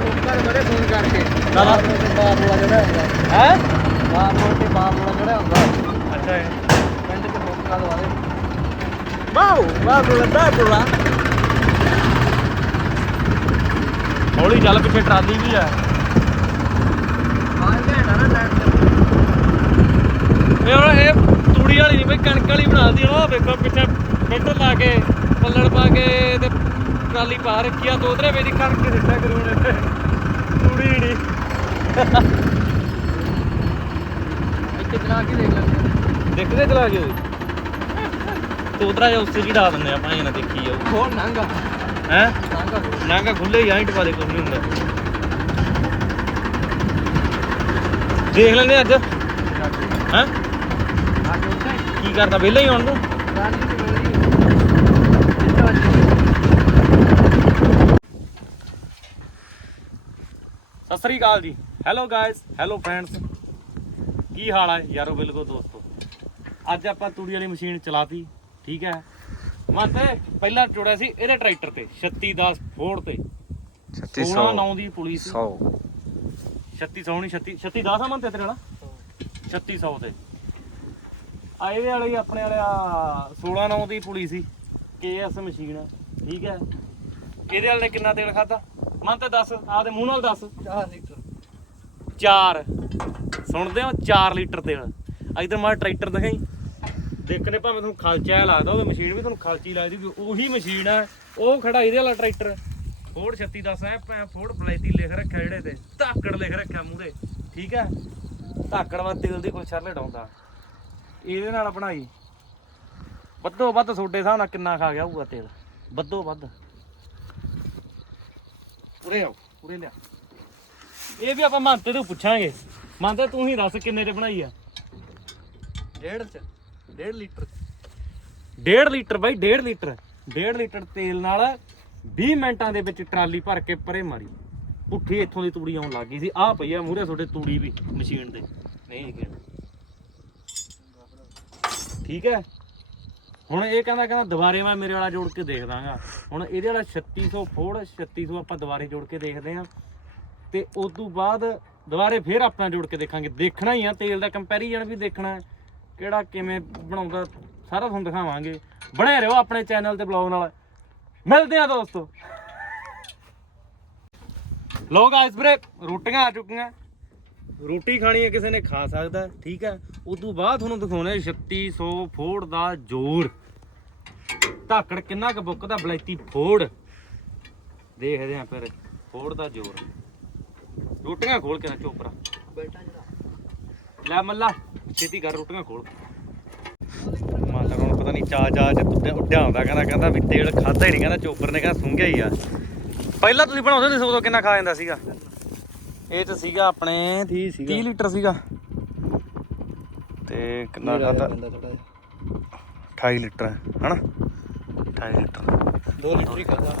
ਬੜੇ ਫੋਨ ਕਰਕੇ। ਜਿਹੜਾ ਹੁੰਦਾ। ਹੈ? ਤੇ ਜਿਹੜਾ ਹੁੰਦਾ। ਅੱਛਾ ਪਿੰਡ ਚ ਹੌਲੀ ਚੱਲ ਪਿੱਛੇ ਟਰਾਲੀ ਵੀ ਆ। ਨਾ ਇਹ ਹੁਣ ਇਹ ਤੂੜੀ ਵਾਲੀ ਨਹੀਂ ਬਈ ਕਣਕ ਵਾਲੀ ਬਣਾਦੀ ਉਹ ਵੇਖੋ ਪਿੱਛੇ ਫਿੱਟ ਲਾ ਕੇ ਪੱਲੜ ਪਾ ਕੇ ਤੇ ਟਰਾਲੀ ਪਾ ਰੱਖੀ ਆ ਦੋਦਰੇ ਵੇ ਦੀ ਕਣਕ ਸਿੱਟਾ ਕਰੂਣ ਇੱਥੇ। ਤੂੜੀ ਨਹੀਂ। ਇੱਥੇ ਚਲਾ ਕੇ ਦੇਖ ਲੈਂਦੇ ਦੇਖਦੇ ਚਲਾ ਕੇ। ਤੋਦਰਾ ਜਿਹਾ ਉਸੇ ਚੜਾ ਦਿੰਦੇ ਆਪਾਂ ਇਹਨਾਂ ਦੇਖੀ ਜਾਊ ਹੋਰ ਨੰਗਾ। ਹੈ? ਨੰਗਾ। ਨਾਂਗਾ ਖੁੱਲੇ ਹੀ ਆਇੰਟ ਪਾ ਦੇ ਕੁਝ ਨਹੀਂ ਹੁੰਦਾ। ਦੇਖ ਲੈਂਦੇ ਅੱਜ। ਹੈ? ਕੀ ਕਰਦਾ ਵਿਹਲਾ ਹੀ ਹੁਣ ਤੂੰ ਰਾਣੀ ਦੀ ਮੇਰੀ ਜਿੱਦਾਂ ਸਤਿ ਸ੍ਰੀ ਅਕਾਲ ਜੀ। ਹੈਲੋ ਗਾਇਸ ਹੈਲੋ ਫਰੈਂਡਸ ਕੀ ਹਾਲ ਹੈ ਯਾਰੋ ਬਿਲਕੁਲ ਦੋਸਤੋ? ਅੱਜ ਆਪਾਂ ਤੂੜੀ ਵਾਲੀ ਮਸ਼ੀਨ ਚਲਾਤੀ ਠੀਕ ਹੈ? ਮਨ ਤੇ ਪਹਿਲਾਂ ਜੁੜਿਆ ਸੀ ਇਹਦੇ ਟਰੈਕਟਰ ਤੇ 3610 ਫੋੜ ਤੇ। 16 9 ਦੀ ਪੁਲੀ ਸੀ। 100 3600 ਨਹੀਂ 36 3610 ਆ ਮਨ ਤੇ ਤੇਰੇ ਨਾਲ 3600 ਤੇ। ਆ ਇਹਦੇ ਵਾਲੀ ਆਪਣੇ ਵਾਲੇ ਆ 16 9 ਦੀ ਪੁਲੀ ਸੀ ਕੇਐਸ ਮਸ਼ੀਨ ਠੀਕ ਹੈ? ਇਹਦੇ ਵਾਲੇ ਨੇ ਕਿੰਨਾ ਤੇਲ ਖਾਦਾ ਮਨ ਤੇ ਦੱਸ ਆਪਦੇ ਮੂੰਹ ਨਾਲ ਦੱਸ। 4 ਲੀਟਰ। 4 ਸੁਣਦੇ ਹੋ? 4 ਲੀਟਰ ਤੇਲ ਇਧਰ ਮੈਂ ਟਰੈਕਟਰ ਦਿਖਾਈ। ਦੇਖਣੇ ਭਾਵੇਂ ਤੁਹਾਨੂੰ ਖਲਚਾ ਲੱਗਦਾ ਉਹ ਮਸ਼ੀਨ ਵੀ ਤੁਹਾਨੂੰ ਖਲਚੀ ਲੱਗਦੀ ਵੀ ਉਹੀ ਮਸ਼ੀਨ ਹੈ ਉਹ ਖੜਾ ਇਹਦੇ ਵਾਲਾ ਟਰੈਕਟਰ। ਫੋੜ 3610 ਐ ਪੈ ਫੋੜ ਬਲੈਤੀ ਲਿਖ ਰੱਖਿਆ ਜਿਹੜੇ ਤੇ। ਧਾਕੜ ਲਿਖ ਰੱਖਿਆ ਮੂਰੇ ਠੀਕ ਹੈ ਧਾਕੜ ਵਾ ਤੇਲ ਦੀ ਕੋਈ ਸ਼ਰਲੇ ਡਾਉਂਦਾ। ਇਹਦੇ ਨਾਲ ਬਣਾਈ। ਵੱਧੋ ਵੱਧ ਤੁਹਾਡੇ ਹਿਸਾਬ ਨਾਲ ਕਿੰਨਾ ਖਾ ਗਿਆ ਹੋਊਗਾ ਤੇਲ? ਵੱਧੋ ਵੱਧ। ਉਰੇ ਆਓ ਉਰੇ ਲਿਆ। ਇਹ ਵੀ ਆਪਾਂ ਮੰਤੇ ਤੋਂ ਪੁੱਛਾਂਗੇ। ਮੰਤੇ ਤੂੰ ਹੀ ਦੱਸ ਕਿੰਨੇ ਤੇ ਬਣਾਈ ਆ? ਡੇਢ ਚ ਡੇਢ ਲੀਟਰ। 1.5 ਲੀਟਰ ਬਾਈ 1.5 ਲੀਟਰ। 1.5 ਲੀਟਰ ਤੇਲ ਨਾਲ 20 ਮਿੰਟਾਂ ਦੇ ਵਿੱਚ ਟਰਾਲੀ ਭਰ ਕੇ ਪਰੇ ਮਾਰੀ। ਪੁੱਠੀ ਇੱਥੋਂ ਦੀ ਤੂੜੀ ਆਉਣ ਲੱਗ ਗਈ ਸੀ। ਆਹ ਪਈ ਆ ਮੂਰੇ ਤੁਹਾਡੇ ਤੂੜੀ ਵੀ ਮਸ਼ੀਨ ਦੇ। ਨਹੀਂ ਠੀਕ ਹੈ? ਹੁਣ ਇਹ ਕਹਿੰਦਾ ਕਹਿੰਦਾ ਦੁਬਾਰੇ ਮੈਂ ਮੇਰੇ ਵਾਲਾ ਜੋੜ ਕੇ ਦੇਖ ਦਾਂਗਾ। ਹੁਣ ਇਹਦੇ ਵਾਲਾ 3600 ਫੋੜ 3600 ਆਪਾਂ ਦੁਬਾਰੇ ਜੋੜ ਕੇ ਦੇਖਦੇ ਆਂ। ਤੇ ਉਸ ਤੋਂ ਬਾਅਦ ਦੁਬਾਰੇ ਫੇਰ ਆਪਣਾ ਜੋੜ ਕੇ ਦੇਖਾਂਗੇ। ਦੇਖਣਾ ਹੀ ਆ, ਤੇਲ ਦਾ ਕੰਪੈਰੀਜ਼ਨ ਵੀ ਦੇਖਣਾ ਕਿਹੜਾ ਕਿਵੇਂ ਬਣਾਉਂਦਾ, ਸਾਰਾ ਤੁਹਾਨੂੰ ਦਿਖਾਵਾਂਗੇ। ਬਣੇ ਰਹੋ ਆਪਣੇ ਚੈਨਲ ਤੇ ਬਲੌਗ ਨਾਲ। ਮਿਲਦੇ ਆ ਦੋਸਤੋ। ਲੋਕ ਆਇਸ ਵੀਰੇ, ਰੋਟੀਆਂ ਆ ਚੁੱਕੀਆਂ। ਰੋਟੀ ਖਾਣੀ ਹੈ ਕਿਸੇ ਨੇ ਖਾ ਸਕਦਾ ਹੈ, ਠੀਕ ਹੈ? ਉਸ ਤੋਂ ਬਾਅਦ ਤੁਹਾਨੂੰ ਦਿਖਾਉਣਾ 3600 ਫੋੜ ਦਾ ਜ਼ੋਰ ਧਾਕੜ ਕਿੰਨਾ ਕੁ ਬੁੱਕਦਾ ਬਲੈਤੀ ਫੋੜ? ਦੇਖਦੇ ਆ ਫਿਰ ਫੋੜ ਦਾ ਜ਼ੋਰ ਰੋਟੀਆਂ ਖੋਲ ਕੇ ਨਾ ਚੋਪਰਾ ਬੈਠਾ ਜਿਹੜਾ। ਲੈ ਮੱਲਾ ਛੇਤੀ ਕਰ ਰੋਟੀਆਂ ਖੋਲ। ਮਾਤਾ ਨੂੰ ਪਤਾ ਨਹੀਂ ਚਾ ਚਾ ਚ ਉੱਡਿਆ ਉੱਡਿਆ ਹੁੰਦਾ ਕਹਿੰਦਾ ਕਹਿੰਦਾ ਵੀ ਤੇਲ ਖਾਦਾ ਹੀ ਨਹੀਂ ਕਹਿੰਦਾ ਚੋਪਰ ਨੇ ਕਹਿੰਦਾ ਸੁੰਘਿਆ ਹੀ ਆ। ਪਹਿਲਾਂ ਤੁਸੀਂ ਬਣਾਉਂਦੇ ਹੁੰਦੇ ਸੀ ਉਦੋਂ ਕਿੰਨਾ ਖਾ ਜਾਂਦਾ ਸੀਗਾ? ਇਹ ਤਾਂ ਸੀਗਾ ਆਪਣੇ 30 30 ਲੀਟਰ ਸੀਗਾ। ਤੇ ਕਿੰਨਾ ਖਾਦਾ ਥੋੜਾ 28 ਲੀਟਰ ਹਨਾ? 28 ਲੀਟਰ। 2 ਲੀਟਰ ਹੀ ਖਾਦਾ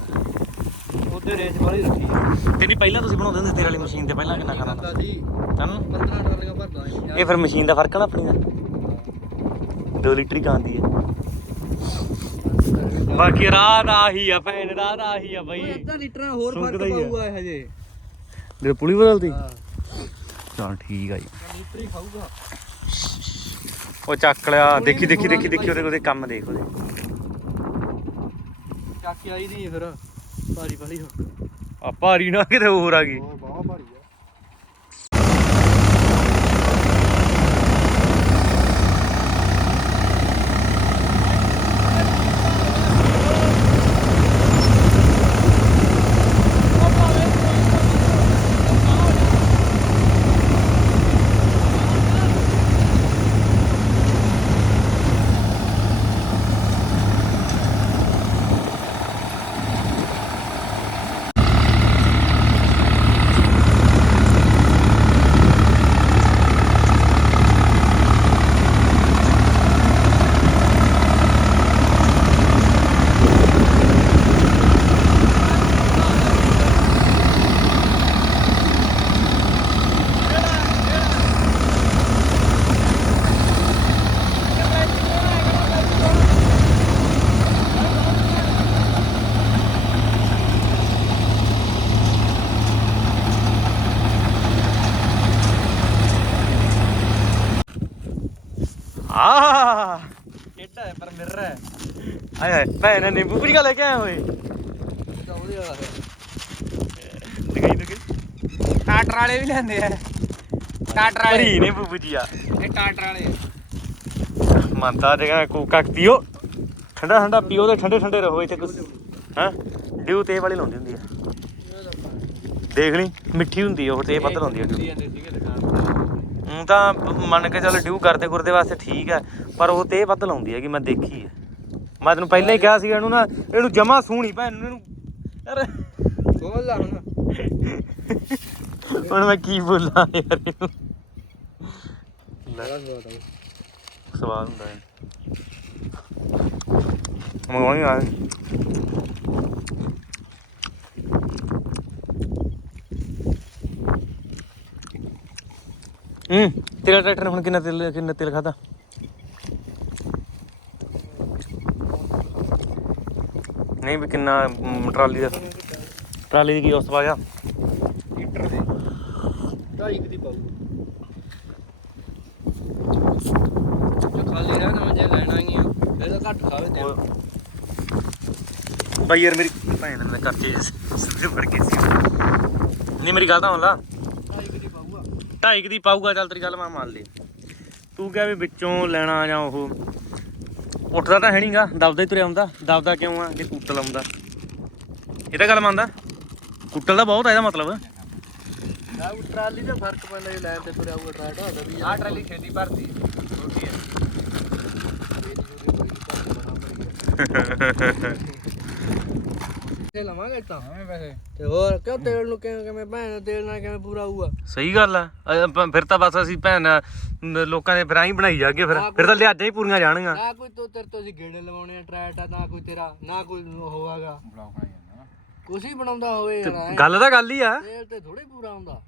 ਉਹਦੇ ਰੇਂਜ ਵਾਲੀ ਰੱਖੀ ਹੈ ਤੇ ਨਹੀਂ ਪਹਿਲਾਂ ਤੁਸੀਂ ਬਣਾਉਂਦੇ ਹੁੰਦੇ ਤੇਲ ਵਾਲੀ ਮਸ਼ੀਨ ਤੇ ਪਹਿਲਾਂ ਕਿੰਨਾ ਖਾਦਾ ਜੀ। ਤੁਹਾਨੂੰ 15 ਡਾਲਰ ਭਰਦਾ ਹੈ ਇਹ ਫਿਰ ਮਸ਼ੀਨ ਦਾ ਫ਼ਰਕ ਆ ਨਾ ਆਪਣੀ ਦਾ 2 ਲੀਟਰ ਹੀ ਖਾਂਦੀ ਹੈ। ਬਾਕੀ ਰਾਤ ਆਹੀ ਆ ਭੈਣ ਰਾਤ ਆਹੀ ਆ ਬਾਈ। ਅੱਧਾ ਲੀਟਰ ਹੋਰ ਫ਼ਰਕ ਹੀ। ਪਊਗਾ ਇਹ ਹਜੇ। ਜੇ ਪੁਲੀ ਬਦਲਦੀ? ਚਲ ਠੀਕ ਆ ਜੀ। ਲੀਟਰ ਹੀ ਖਾਊਗਾ। ਉਹ ਚੱਕ ਲਿਆ। ਦੇਖੀ ਦੇਖੀ ਦੇਖੀ ਦੇਖੀ ਉਹਦੇ ਉਹਦੇ ਕੰਮ ਦੇਖ ਉਹਦੇ। ਚੱਕ ਕੇ ਆਈ ਨਹੀਂ ਫਿਰ। ਭਾਰੀ ਭਾਰੀ ਹੋ। ਆ ਭਾਰੀ ਨਾ ਕਿਤੇ ਹੋਰ ਆ ਗਈ। ਉਹ ਬਾਹ ਭਾਰੀ ਆ। ਆ ਕਿੱਡਾ ਹੈ ਪਰ ਮਿਰ ਹੈ। ਆਏ ਹਾਏ ਭੈਣ ਨੇ ਨਿੰਬੂ ਪੂਰੀ ਲੈ ਕੇ ਆਏ ਹੋਏ। ਤਾਂ ਉਹਦੇ ਵਾਲਾ ਹੈ। ਦਿਖਾਈ ਦਿਖਾਈ। ਟਾਟਰ ਵਾਲੇ ਵੀ ਲੈਂਦੇ ਆ। ਟਾਟਰ ਵਾਲੇ। ਭਰੀ ਨਿੰਬੂ ਭੁਜੀਆ ਇਹ ਟਾਟਰ ਵਾਲੇ ਮੰਤਾ ਜਗਾ ਕੋਕਾ ਪੀਓ। ਠੰਡਾ ਠੰਡਾ ਪੀਓ ਤੇ ਠੰਡੇ ਠੰਡੇ ਰਹੋ ਇੱਥੇ ਹਾਂ? ਡਿਊ ਤੇ ਵਾਲੀ ਲਾਉਂਦੀ ਹੁੰਦੀ ਆ। ਦੇਖ ਲਈ ਮਿੱਠੀ ਹੁੰਦੀ ਆ ਉਹ ਤੇ ਵੱਧ ਲਾਉਂਦੀ ਆ ਡਿਊ ਜਾਂਦੇ ਸੀਗੇ ਦੁਕਾਨ ਹੂੰ ਤਾਂ ਮੰਨ ਕੇ ਚੱਲ ਡਿਊ ਕਰਦੇ ਗੁਰਦੇ ਵਾਸਤੇ ਠੀਕ ਹੈ ਪਰ ਉਹ ਤੇ ਵੱਧ ਲਾਉਂਦੀ ਹੈ ਕਿ ਮੈਂ ਦੇਖੀ ਹੈ। ਮੈਂ ਤੈਨੂੰ ਪਹਿਲਾਂ ਹੀ ਕਿਹਾ ਸੀ ਇਹਨੂੰ ਨਾ ਇਹਨੂੰ ਜਮਾ ਸੂਣੀ ਭੈਣ ਨੂੰ ਇਹਨੂੰ ਯਾਰ। ਬੋਲ ਲਾ ਹੁਣ ਹੁਣ ਮੈਂ ਕੀ ਬੋਲਾਂ ਯਾਰ ਇਹਨੂੰ। ਸਵਾਦ ਹੁੰਦਾ ਹੈ। ਮੰਗਵਾਉਣੀ ਆ। ਹੂੰ ਤੇਰਾ ਟਰੈਕਟਰ ਨੇ ਹੁਣ ਕਿੰਨਾ ਤੇਲ ਕਿੰਨਾ ਤੇਲ ਖਾਦਾ ਨਹੀਂ ਵੀ ਕਿੰਨਾ ਮ, ਟਰਾਲੀ ਦਾ। ਟਰਾਲੀ ਦੀ ਕੀ ਉਸ ਪਾਇਆ ਲੀਟਰ ਦੇ। ਢਾਈ ਕੁ ਦੀ ਪਾਊ ਜੋ ਖਾਲੀ ਰਹਿ ਨਾ ਜੇ ਲੈਣਾ ਹੀ ਆ। ਇਹਦਾ ਘੱਟ ਖਾਵੇ ਤੇ। ਬਾਈ ਯਾਰ ਮੇਰੀ ਭੈਣ ਨੇ ਕਰਤੇ ਸਿੱਧੇ ਫੜ ਕੇ ਸੀ। ਨਹੀਂ ਮੇਰੀ ਗੱਲ ਤਾਂ ਮੰਨ ਲਾ। 2.5 ਦੀ ਪਾਊਗਾ ਚੱਲ ਤੇਰੀ ਗੱਲ ਮੈਂ ਮੰਨ ਲਈ। ਤੂੰ ਕਿਹਾ ਵੀ ਵਿੱਚੋਂ ਲੈਣਾ ਜਾਂ ਉਹ। ਉੱਠਦਾ ਤਾਂ ਹੈ ਨਹੀਂਗਾ ਦਬਦਾ ਹੀ ਤੁਰਿਆ ਆਉਂਦਾ ਦਬਦਾ ਕਿਉਂ ਆ ਜੇ ਕੁੱਟਲ ਆਉਂਦਾ ਇਹ ਤਾਂ ਗੱਲ ਮੰਨਦਾ। ਕੁੱਟਲ ਦਾ ਬਹੁਤ ਆ ਇਹਦਾ ਮਤਲਬ। ਆ ਟਰਾਲੀ ਦਾ ਫ਼ਰਕ ਪੈਂਦਾ ਜੇ ਲੈਣ ਤੇ ਤੁਰਿਆ ਆਊਗਾ ਟਰਾਲੀ ਛੇਤੀ ਭਰਦੀ ਛੋਟੀ ਹੈ ਤੇ ਲਵਾਂਗੇ ਤਾਂ। ਹਾਂ ਵੈਸੇ ਤੇ ਹੋਰ ਕਿਉਂ ਤੇਲ ਨੂੰ ਕਿਵੇਂ ਕਿਵੇਂ ਭੈਣ ਤੇਲ ਨਾਲ ਕਿਵੇਂ ਪੂਰਾ ਹੋਊਗਾ? ਸਹੀ ਗੱਲ ਆ। ਅ- ਫਿਰ ਤਾਂ ਬਸ ਅਸੀਂ ਭੈਣ ਨ- ਲੋਕਾਂ ਦੇ ਫਰਾਂ ਹੀ ਬਣਾਈ ਜਾਗੇ ਫਿਰ। ਫਿਰ ਤਾਂ ਲਿਆਜਾਂ ਹੀ ਪੂਰੀਆਂ ਜਾਣਗੀਆਂ। ਨਾ ਕੋਈ ਤੂੰ ਤੇਰੇ ਤੋਂ ਅਸੀਂ ਗੇੜੇ ਲਵਾਉਣੇ ਆ ਟਰੈਕਟਰ ਆ ਨਾ ਕੋਈ ਤੇਰਾ ਨਾ ਕੋਈ ਹੋਵਾਗਾ ਕੁਛ ਹੀ ਬਣਾਉਂਦਾ ਹੋਵੇ ਯਾਰ ਐਂ। ਗੱਲ ਤਾਂ ਗੱਲ ਹੀ ਆ। ਤੇਲ ਤੇ ਥੋੜੇ ਪੂਰਾ ਹੁੰਦਾ।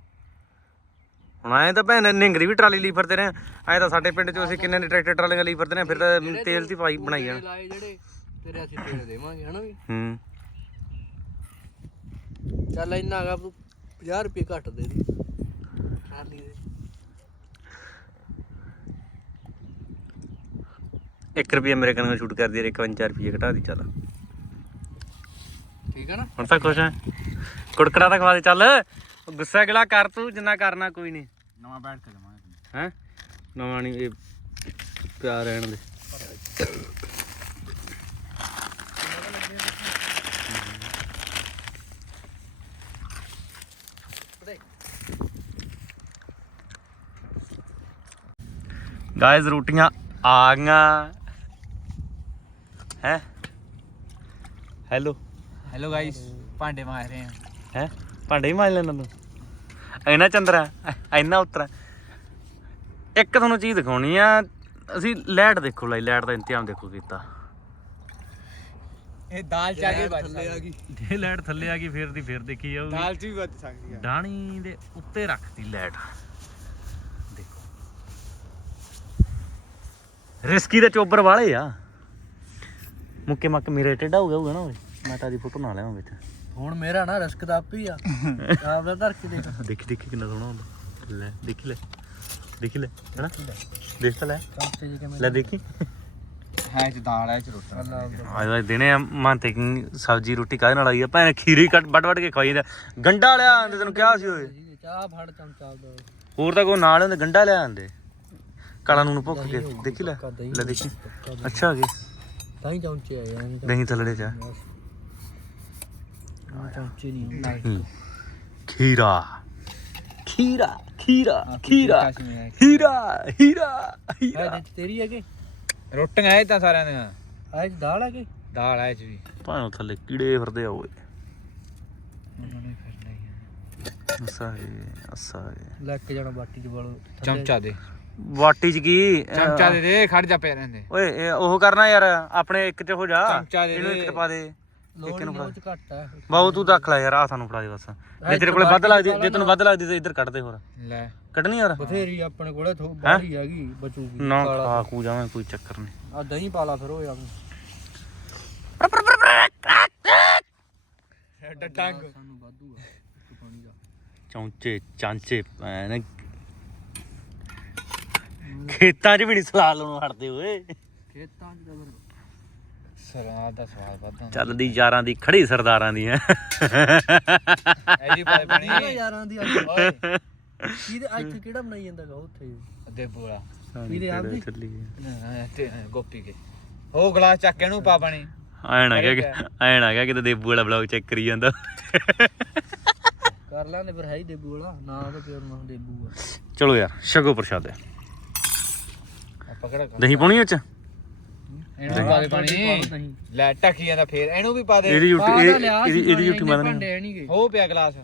ਹੁਣ ਐ ਤਾਂ ਭੈਣ ਨਿੰਗਰੀ ਵੀ ਟਰਾਲੀ ਲਈ ਫਿਰਦੇ ਰਹੇ। ਐ ਤਾਂ ਸਾਡੇ ਪਿੰਡ 'ਚ ਅਸੀਂ ਕਿੰਨੇ ਨੇ ਟਰੈਕਟਰ ਟਰਾਲੀਆਂ ਲਈ ਫਿਰਦੇ ਰਹੇ। ਫਿਰ ਤਾਂ ਤੇਲ ਦੀ ਪਾਈ ਬਣਾਈ ਜਾਣ। ਲਾਏ ਜਿਹੜੇ ਤੇਰੇ ਅਸੀਂ ਤੇਲ ਦੇਵਾਂਗੇ ਹਨਾ ਵੀ? ਹੂੰ। ਚੱਲ ਇੰਨਾ ਹੈਗਾ ਤੂੰ 50 ਰੁਪਏ ਘੱਟ ਦੇ ਦੀ। ਟਰਾਲੀ ਦੇ 1 ਰੁਪਿਆ ਮੇਰੇ ਕਨਾਂ ਸ਼ੂਟ ਕਰਦੀ ਹੈ 51 ਰੁਪਏ ਘਟਾ ਦੀ ਚੱਲ। ਠੀਕ ਹੈ ਨਾ? ਹੁਣ ਤਾਂ ਖੁਸ਼ ਹੈ ਕੁੜਕੜਾ ਤਾਂ ਖਵਾ ਦੇ ਚੱਲ। ਗੁੱਸਾ ਗਿਲਾ ਕਰ ਤੂੰ ਜਿੰਨਾ ਕਰਨਾ ਕੋਈ ਨਹੀਂ। ਨਵਾਂ ਬੈਠ ਕੇ ਲਵਾਂਗੇ ਹੈ? ਨਵਾਂ ਨਹੀਂ ਇਹ ਪਿਆਰ ਰਹਿਣ ਦੇ। ਗਾਇਜ਼ ਰੋਟੀਆਂ ਆ ਗਈਆਂ। ਹੈ? ਹੈਲੋ ਹੈਲੋ ਗਾਇਸ ਭਾਂਡੇ ਮਾਰ ਰਹੇ ਆ ਹੈ? ਭਾਂਡੇ ਹੀ ਮਾਰ ਲੈਣਾ ਤੂੰ? ਐਨਾ ਚੰਦਰਾ ਐਨਾ ਉਤਰਾ। ਇੱਕ ਤੁਹਾਨੂੰ ਚੀਜ਼ ਦਿਖਾਉਣੀ ਆ ਅਸੀਂ ਲਾਈਟ ਦੇਖੋ ਲਈ ਲਾਈਟ ਦਾ ਇੰਤਜ਼ਾਮ ਦੇਖੋ ਕੀਤਾ। ਇਹ ਦਾਲ ਚ ਕੇ ਬਚ ਥੱਲੇ ਆ ਗਈ। ਜੇ ਲਾਈਟ ਥੱਲੇ ਆ ਗਈ ਫੇਰ ਦੀ ਫੇਰ ਦੇਖੀ ਜਾਊਗੀ। ਦਾਲ ਚ ਵੀ ਬਚ ਸਕਦੀ ਆ। ਡਾਣੀ ਦੇ ਉੱਤੇ ਰੱਖਤੀ ਲਾਈਟ ਰਿਸਕੀ ਦੇ ਚੋਬਰ ਵਾਲੇ ਆ। ਮੁੱਕੇ ਮੱਕ ਮੇਰੇ ਟੇਡਾ ਹੋ ਗਿਆ ਹੋਊਗਾ ਨਾ ਓਏ। ਮੈਂ ਤਾਂ ਦੀ ਫੋਟੋ ਨਾ ਲੈਵਾਂ ਵਿੱਚ। ਹੁਣ ਮੇਰਾ ਨਾ ਰਿਸਕ ਦਾ ਆਪੀ ਆ। ਆਪਦਾ ਧਰ ਕੇ ਦੇਖ। ਦੇਖੀ ਦੇਖੀ ਕਿੰਨਾ ਸੋਹਣਾ ਹੁੰਦਾ। ਲੈ ਦੇਖੀ ਲੈ। ਦੇਖੀ ਲੈ ਹੈਨਾ? ਦੇਖ ਤਾਂ ਲੈ। ਲੈ ਦੇਖੀ। ਹੈ ਚ ਦਾਲ ਹੈ ਚ ਰੋਟੀ। ਆਜ ਦਿਨੇ ਮਨ ਤੇ ਸਬਜੀ ਰੋਟੀ ਕਾਹਦੇ ਨਾਲ ਆਈ ਆ? ਭੈਣ ਖੀਰੀ ਕੱਟ ਵੱਡ ਵੱਡ ਕੇ ਖਵਾਈ ਦਾ ਗੰਡਾ ਲਿਆ ਆਂਦੇ ਤੈਨੂੰ ਕਿਹਾ ਸੀ ਓਏ। ਚਾਹ ਫੜ ਚਮਚਾ ਦਾ ਹੋਰ ਤਾਂ ਕੋਈ ਨਾਲ ਹੁੰਦੇ ਗੰਡਾ ਲਿਆ ਆਂਦੇ। ਕਾਲਾ ਨੂਨ ਭੁੱਕ ਕੇ ਦੇਖੀ ਲੈ ਲੈ ਦੇਖੀ। ਅੱਛਾ ਆ ਗਈ ਤਾਂ ਹੀ ਚਮਚੇ ਆਏ ਆ ਨਹੀਂ ਦਹੀਂ ਥੱਲੜੇ ਚ ਨਹੀਂ ਹੂੰ। ਖੀਰਾ। ਖੀਰਾ ਖੀਰਾ ਖੀਰਾ ਹੀਰਾ ਹੀਰਾ ਹੀਰਾ ਤੇਰੀ ਹੈਗੇ ਰੋਟੀਆਂ ਇਹ ਤਾਂ ਸਾਰਿਆਂ ਦੀਆਂ। ਹੈ ਦਾਲ ਹੈਗੇ ਦਾਲ ਐ ਚ ਵੀ। ਭਾਵੇਂ ਥੱਲੇ ਕੀੜੇ ਫਿਰਦੇ ਆ ਓਏ। ਉਹਨਾਂ ਨੇ ਫਿਰਨਾ ਹੀ ਅਸਾ ਹੈ ਅਸਾ ਹੈ ਲੈ ਕੇ ਜਾਣਾ ਬਾਟੀ ਚ ਵਾਲੋ ਆ। ਚਮਚਾ ਦੇ। ਵਾਟੀ ਚ ਕੀ? ਅਹ, ਚਮਚਾ ਦੇ ਦੇ ਖੜ ਜਾ ਪੈ ਰਹਿੰਦੇ ਓਏ ਇਹ ਉਹ ਕਰਨਾ ਯਾਰ ਆਪਣੇ ਇੱਕ ਚ ਹੋ ਜਾ। ਚਮਚਾ ਦੇ ਇਹਨੂੰ ਇੱਕ ਚ। ਪਾ ਦੇ। ਉਹ ਚ ਘੱਟ ਹੈ। ਬਾਉ ਤੂੰ ਰੱਖ ਲੈ ਯਾਰ ਆ ਸਾਨੂੰ ਫੜਾ ਦੇ ਬਸ। ਜੇ ਤੇਰੇ ਕੋਲੇ ਵੱਧ ਲੱਗਦੀ ਜੇ ਤੈਨੂੰ ਵੱਧ ਲੱਗਦੀ ਤਾਂ ਇੱਧਰ ਕੱਢ ਦੇ ਹੋਰ। ਲੈ। ਕੱਢਣੀ ਯਾਰ? ਬਥੇਰੀ ਆਪਣੇ ਕੋਲੇ ਥੋ ਬਾਹਰੀ ਹੈਗੀ ਬਚੂਗੀ ਨਾ ਖਾ ਕੂ ਜਾਵੇਂ ਕੋਈ ਚੱਕਰ ਨਹੀਂ। ਆ ਦਹੀਂ ਪਾ ਲਾ ਫਿਰ ਉਹ ਯਾਰ। ਡੰਗ ਸਾਨੂੰ ਵਾਧੂ ਆ ਇੱਕ ਪਾਣੀ ਦਾ। ਚੌਂਚੇ ਚਾਂਚੇ ਐਨ ਖੇਤਾਂ 'ਚ ਵੀ ਨਹੀਂ ਸਲਾਹ ਲਾਉਣੋਂ ਹਟਦੇ ਓਏ। ਖੇਤਾਂ 'ਚ ਤਾਂ ਸਰਾਦ ਦਾ ਸਵਾਦ ਵੱਧਦਾ ਚੱਲਦੀ ਯਾਰਾਂ ਦੀ ਖੜੀ ਸਰਦਾਰਾਂ ਦੀ ਹੈ। ਐ ਜੀ ਪਾਏ ਬਣੀ ਯਾਰਾਂ ਦੀ ਅੱਜ? ਓਏ। ਕਿਹਦੇ ਇੱਥੇ ਕਿਹੜਾ ਬਣਾਈ ਜਾਂਦਾ ਗਾ ਉੱਥੇ? ਦੇ ਬੋਲਾ ਇਹਦੇ ਆਪ ਦੀ? ਤੇ ਗੋਪੀ ਕੇ। ਉਹ ਗਲਾਸ ਚੱਕ ਕੇ ਇਹਨੂੰ ਪਾ ਬਣੀ। ਐਣ ਆ ਗਿਆ ਕਿ ਐਣ ਆ ਗਿਆ ਕਿਤੇ ਦੇਬੂ ਵਾਲਾ ਬਲੌਗ ਚੈੱਕ ਕਰੀ ਜਾਂਦਾ। ਕਰ ਲਾਂਦੇ ਫਿਰ ਹੈ ਹੀ ਦੇਬੂ ਵਾਲਾ। ਨਾ ਉਹਦਾ ਪਿਓਰ ਨਾ ਦੇਬੂ ਆ। ਚਲੋ ਯਾਰ ਛਕੋ ਪ੍ਰਸ਼ਾਦੇ। ਆਪਾਂ ਕਰ- ਦਹੀਂ ਪਾਉਣੀ ਵਿੱਚ? ਇਹਨੂੰ ਵੀ ਪਾ ਦੇ ਪਾਣੀ। ਲੈ ਟੱਕੀ ਜਾਂਦਾ ਫੇਰ। ਇਹਨੂੰ ਵੀ ਪਾ ਦੇ। ਇਹਦੀ ਇਹ- ਲਿਆ ਇਹਦੀ ਇਹਦੀ ਭਾਂਡੇ ਨਹੀਂਗੇ ਹੋ ਪਿਆ ਗਲਾਸ।